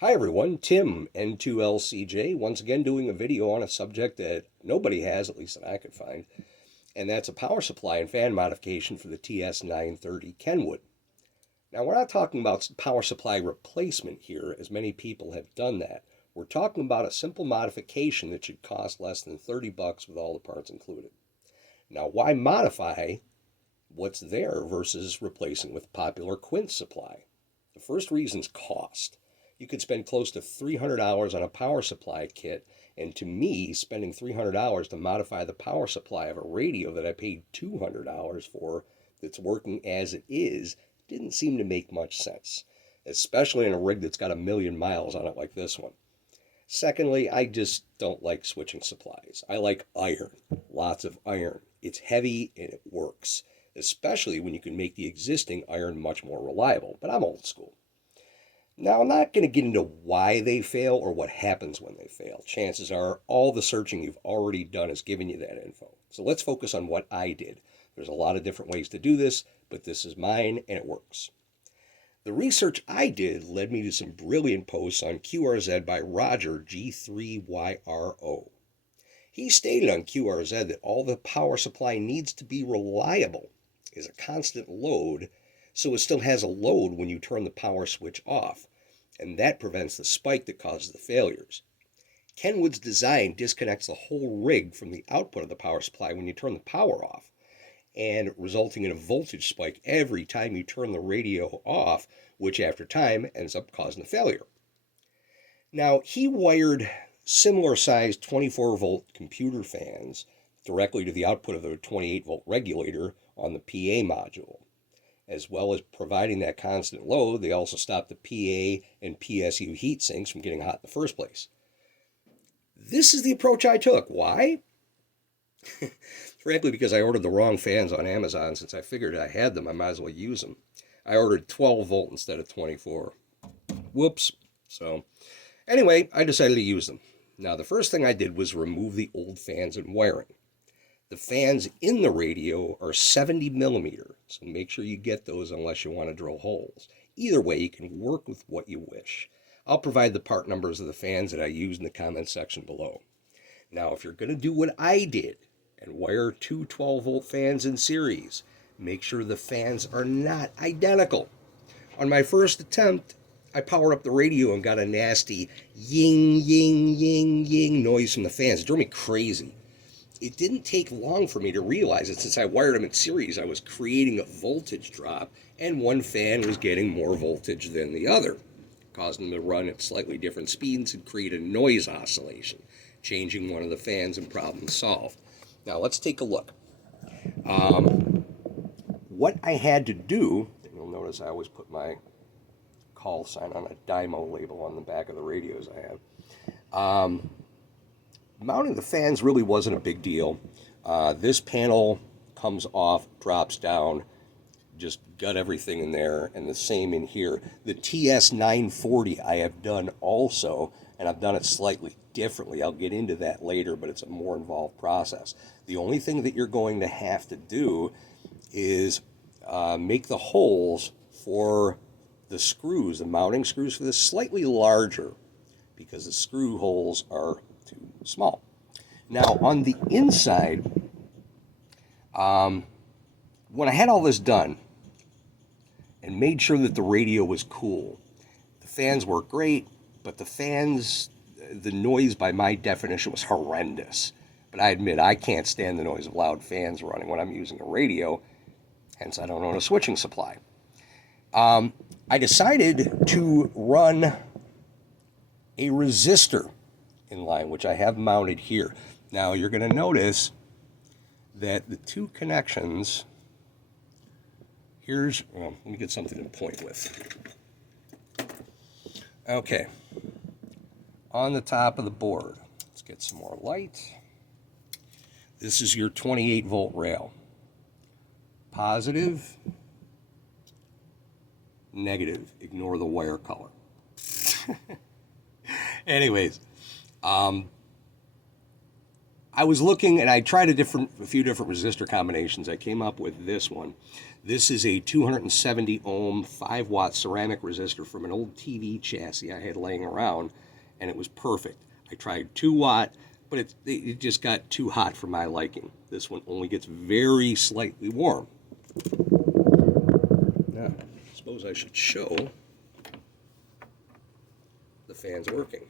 Hi everyone, Tim N2LCJ, once again doing a video on a subject that nobody has, at least that I could find, and that's a power supply and fan modification for the TS-930 Kenwood. Now we're not talking about power supply replacement here, as many people have done that. We're talking about a simple modification that should cost less than 30 bucks with all the parts included. Now why modify what's there versus replacing with popular quince supply? The first reason is cost. You could spend close to $300 on a power supply kit, and to me, spending $300 to modify the power supply of a radio that I paid $200 for that's working as it is didn't seem to make much sense, especially in a rig that's got a million miles on it like this one. Secondly, I just don't like switching supplies. I like iron, lots of iron. It's heavy and it works, especially when you can make the existing iron much more reliable, but I'm old school. Now, I'm not going to get into why they fail or what happens when they fail. Chances are all the searching you've already done has given you that info. So let's focus on what I did. There's a lot of different ways to do this, but this is mine and it works. The research I did led me to some brilliant posts on QRZ by Roger G3YRO. He stated on QRZ that all the power supply needs to be reliable, is a constant load, so it still has a load when you turn the power switch off, and that prevents the spike that causes the failures. Kenwood's design disconnects the whole rig from the output of the power supply when you turn the power off, and resulting in a voltage spike every time you turn the radio off, which after time ends up causing a failure. Now, he wired similar sized 24 volt computer fans directly to the output of the 28 volt regulator on the PA module. As well as providing that constant load, they also stop the PA and PSU heat sinks from getting hot in the first place. This is the approach I took. Why? Frankly, because I ordered the wrong fans on Amazon. Since I figured I had them, I might as well use them. I ordered 12 volt instead of 24. Whoops. So anyway, I decided to use them. Now, the first thing I did was remove the old fans and wiring. The fans in the radio are 70 millimeter, so make sure you get those unless you want to drill holes. Either way, you can work with what you wish. I'll provide the part numbers of the fans that I used in the comments section below. Now, if you're going to do what I did and wire two 12 volt fans in series, make sure the fans are not identical. On my first attempt, I powered up the radio and got a nasty ying, ying, ying, ying noise from the fans. It drove me crazy. It didn't take long for me to realize that since I wired them in series, I was creating a voltage drop, and one fan was getting more voltage than the other, causing them to run at slightly different speeds and create a noise oscillation, changing one of the fans and problem solved. Now let's take a look. What I had to do, and you'll notice I always put my call sign on a Dymo label on the back of the radios I have. Mounting the fans really wasn't a big deal. This panel comes off, drops down, just gut everything in there, and the same in here. The TS-940 I have done also, and I've done it slightly differently. I'll get into that later, but it's a more involved process. The only thing that you're going to have to do is make the holes for the screws, the mounting screws for this, slightly larger, because the screw holes are too small. Now, on the inside, when I had all this done and made sure that the radio was cool, the fans were great, but the noise by my definition was horrendous. But I admit I can't stand the noise of loud fans running when I'm using a radio, hence I don't own a switching supply. I decided to run a resistor in line, which I have mounted here. Now you're going to notice that the two connections, let me get something to point with. Okay, on the top of the board, let's get some more light. This is your 28 volt rail. Positive, negative, ignore the wire color. Anyways, I was looking and I tried a few different resistor combinations. I came up with this one. This is a 270 ohm 5 watt ceramic resistor from an old TV chassis I had laying around, and it was perfect. I tried 2 watt, but it just got too hot for my liking. This one only gets very slightly warm. Now, I suppose I should show the fan's working.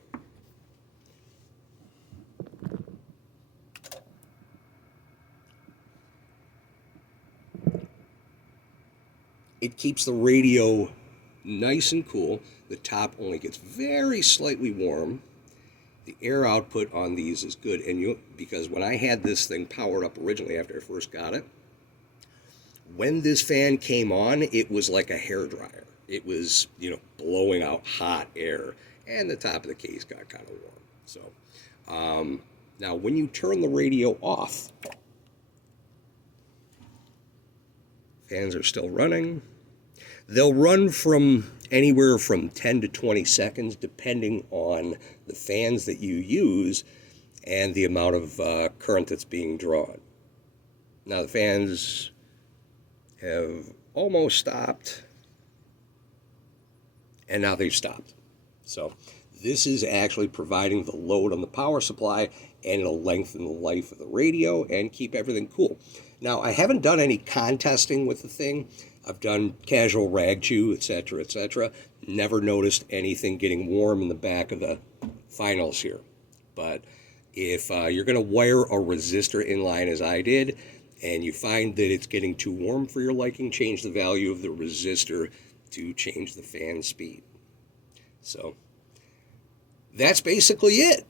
It keeps the radio nice and cool. The top only gets very slightly warm. The air output on these is good, and because when I had this thing powered up originally after I first got it, when this fan came on, it was like a hairdryer. It was, blowing out hot air, and the top of the case got kind of warm. So, now when you turn the radio off, fans are still running. They'll run from anywhere from 10 to 20 seconds, depending on the fans that you use and the amount of current that's being drawn. Now the fans have almost stopped, and now they've stopped. So this is actually providing the load on the power supply, and it'll lengthen the life of the radio and keep everything cool. Now, I haven't done any contesting with the thing. I've done casual rag chew, etc., etc. Never noticed anything getting warm in the back of the finals here. But if you're going to wire a resistor in line as I did, and you find that it's getting too warm for your liking, change the value of the resistor to change the fan speed. So that's basically it.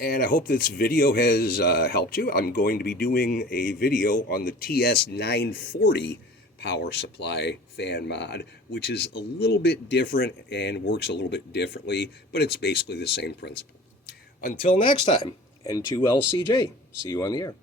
And I hope this video has helped you. I'm going to be doing a video on the TS-940 power supply fan mod, which is a little bit different and works a little bit differently, but it's basically the same principle. Until next time, N2LCJ. See you on the air.